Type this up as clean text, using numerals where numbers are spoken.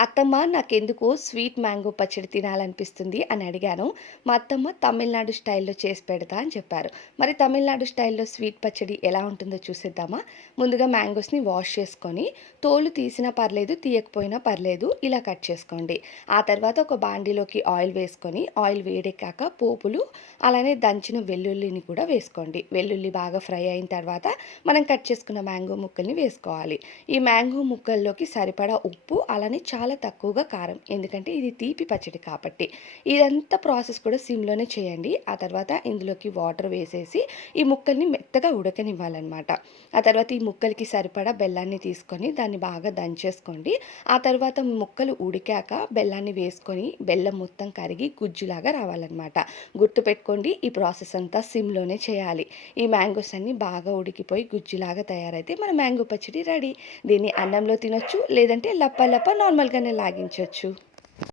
అత్తమ్మ నాకెందుకో sweet mango పచ్చడి తినాలనిపిస్తుంది అని అడిగాను. మా అత్తమ్మ తమిళనాడు స్టైల్‌లో చేసి పెడతా అని చెప్పారు. మరి తమిళనాడు స్టైల్‌లో స్వీట్ పచ్చడి ఎలా ఉంటుందో చూసేద్దామా? ముందుగా మ్యాంగోస్‌ని వాష్ చేసుకొని, తోలు తీసినా పర్లేదు, తీయకపోయినా పర్లేదు ఇలా కట్ చేసుకోండి. ఆ తర్వాత ఒక బాండీలోకి ఆయిల్ వేసుకొని, ఆయిల్ వేడెక్కాక పోపులు, అలానే దంచిన వెల్లుల్లిని కూడా వేసుకోండి. వెల్లుల్లి బాగా ఫ్రై అయిన తర్వాత మనం కట్ చేసుకున్న మ్యాంగో ముక్కల్ని వేసుకోవాలి. ఈ మ్యాంగో ముక్కల్లోకి సరిపడా ఉప్పు, అలానే చాలా తక్కువగా కారం. ఎందుకంటే ఇది తీపి పచ్చడి కాబట్టి. ఇదంతా ప్రాసెస్ కూడా సిమ్‌లోనే చేయండి. ఆ తర్వాత ఇందులోకి వాటర్ వేసేసి ఈ ముక్కల్ని మెత్తగా ఉడకనివ్వాలనమాట. ఆ తర్వాత ఈ ముక్కలకి సరిపడా బెల్లాన్ని తీసుకొని దాన్ని బాగా దంచేసుకోండి. ఆ తర్వాత ముక్కలు ఉడికాక బెల్లాన్ని వేసుకొని బెల్లం మొత్తం కరిగి గుజ్జులాగా రావాలనమాట. గుర్తుపెట్టుకోండి, ఈ ప్రాసెస్ అంతా సిమ్‌లోనే చేయాలి. ఈ మ్యాంగోస్ అన్నీ బాగా ఉడికిపోయి గుజ్జులాగా తయారైతే మన మ్యాంగో పచ్చడి రెడీ. దీన్ని అన్నంలో తినొచ్చు. లేదంటే లప్ప లప్ప నార్మల్‌గానే లాగించొచ్చు.